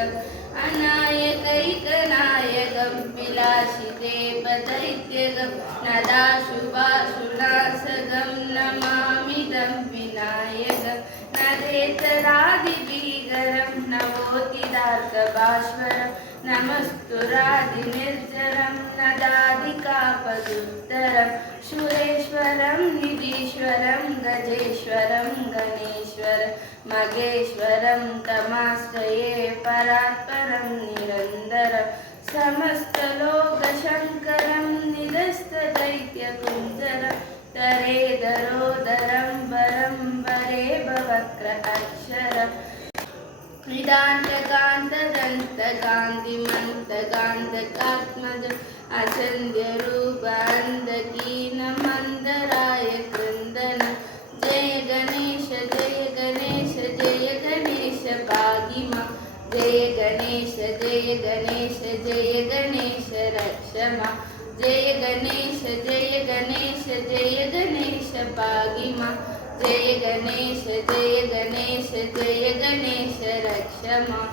विनायकम् अनायकैकनायकं विलासिदेवदैत्यगं नदाशुभाशुनाशगं नमामिदं विनायकम् नरेतरादिभीकरं नवोतिदार्कभास्वरं नमस्तुरादिनिर्जरं नदादिकापदुत्तरं सुरेश्वरं निधीश्वरं गजेश्वरं गणेश्वरं मगेश्वरं तमाश्रये परात्परं निरन्तरं समस्तलोकशङ्करं निरस्तदैत्यकुञ्जरं तरेदरोदरं वरं वरे भवक्र अक्षरम् निदान्तकान्तदन्तकान्तिमन्तकान्तकात्मजम् असन्ध्यरूपान्तकीनमन्दराय कृन्दनं जय गणेश जय गणेश पाहि मां जय गणेश रक्ष मां जय गणेश पाहि मां जय गणेश रक्ष मां।